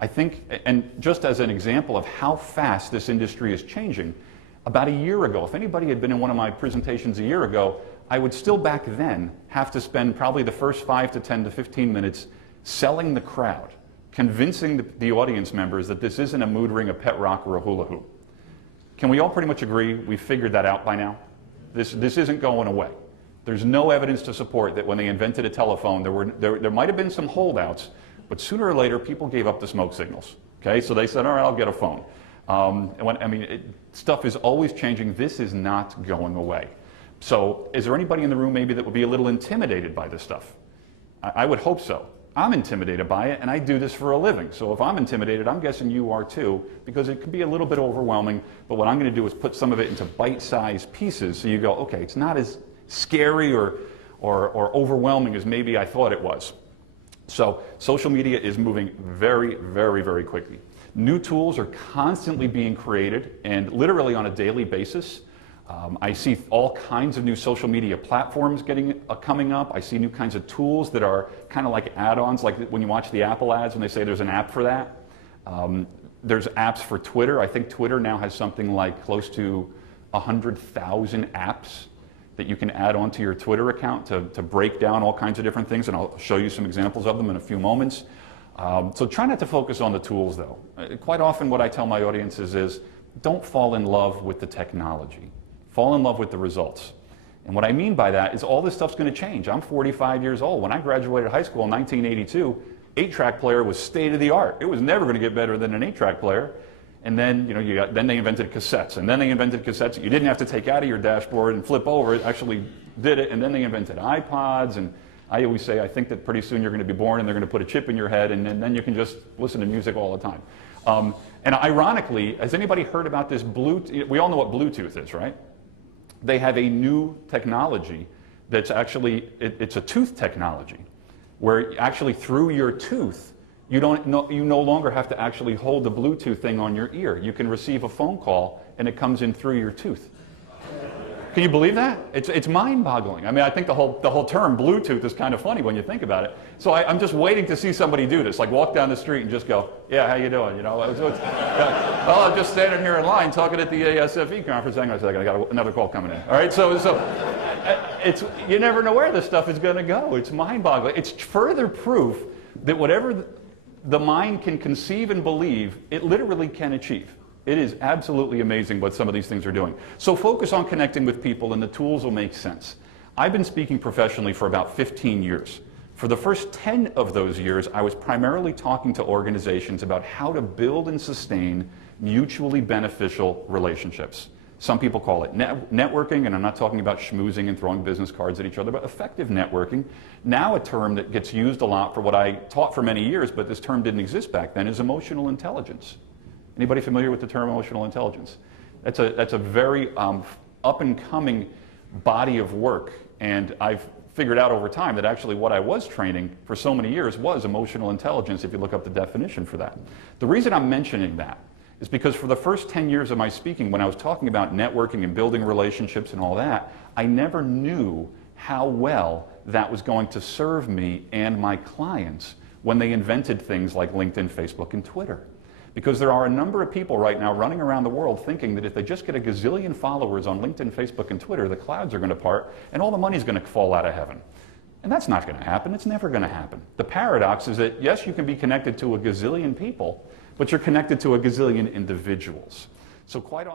I think, and just as an example of how fast this industry is changing, about a year ago, if anybody had been in one of my presentations a year ago, I would still back then have to spend probably the first 5 to 10 to 15 minutes selling the crowd, convincing the audience members that this isn't a mood ring, a pet rock, or a hula hoop. Can we all pretty much agree we've figured that out by now? This isn't going away. There's no evidence to support that when they invented a telephone, there might have been some holdouts, but sooner or later people gave up the smoke signals. Okay, so they said, all right, I'll get a phone. Stuff is always changing. This is not going away. So is there anybody in the room maybe that would be a little intimidated by this stuff? I would hope so. I'm intimidated by it, and I do this for a living. So if I'm intimidated, I'm guessing you are too, because it can be a little bit overwhelming. But what I'm going to do is put some of it into bite-sized pieces so you go, okay, it's not as scary or overwhelming as maybe I thought it was. So social media is moving very, very, very quickly. New tools are constantly being created, and literally on a daily basis. I see all kinds of new social media platforms coming up. I see new kinds of tools that are kind of like add-ons, like when you watch the Apple ads when they say there's an app for that. There's apps for Twitter. I think Twitter now has something like close to 100,000 apps that you can add onto your Twitter account to break down all kinds of different things, and I'll show you some examples of them in a few moments. So try not to focus on the tools, though. Quite often what I tell my audiences is, don't fall in love with the technology. Fall in love with the results. And what I mean by that is all this stuff's going to change. I'm 45 years old. When I graduated high school in 1982, 8-track player was state of the art. It was never going to get better than an 8-track player. And then, then they invented cassettes. And then they invented cassettes that you didn't have to take out of your dashboard and flip over. It actually did it. And then they invented iPods. And I always say, I think that pretty soon you're going to be born and they're going to put a chip in your head, and then you can just listen to music all the time. And ironically, has anybody heard about this Bluetooth? We all know what Bluetooth is, right? They have a new technology that's actually, it's a tooth technology, where actually through your tooth, you no longer have to actually hold the Bluetooth thing on your ear. You can receive a phone call and it comes in through your tooth. Can you believe that? It's mind-boggling. I mean, I think the whole term Bluetooth is kind of funny when you think about it. So I'm just waiting to see somebody do this, like walk down the street and just go, yeah, how you doing? Well, I'm just standing here in line talking at the ASFE conference. Hang on a second, I got another call coming in. All right, so you never know where this stuff is going to go. It's mind-boggling. It's further proof that whatever the mind can conceive and believe, it literally can achieve. It is absolutely amazing what some of these things are doing. So focus on connecting with people and the tools will make sense. I've been speaking professionally for about 15 years. For the first 10 of those years, I was primarily talking to organizations about how to build and sustain mutually beneficial relationships. Some people call it networking, and I'm not talking about schmoozing and throwing business cards at each other, but effective networking. Now a term that gets used a lot for what I taught for many years, but this term didn't exist back then, is emotional intelligence. Anybody familiar with the term emotional intelligence? That's a very up-and-coming body of work, and I've figured out over time that actually what I was training for so many years was emotional intelligence, if you look up the definition for that. The reason I'm mentioning that is because for the first 10 years of my speaking, when I was talking about networking and building relationships and all that, I never knew how well that was going to serve me and my clients when they invented things like LinkedIn, Facebook, and Twitter. Because there are a number of people right now running around the world thinking that if they just get a gazillion followers on LinkedIn, Facebook, and Twitter, the clouds are going to part and all the money's going to fall out of heaven. And that's not going to happen. It's never going to happen. The paradox is that, yes, you can be connected to a gazillion people, but you're connected to a gazillion individuals. So quite often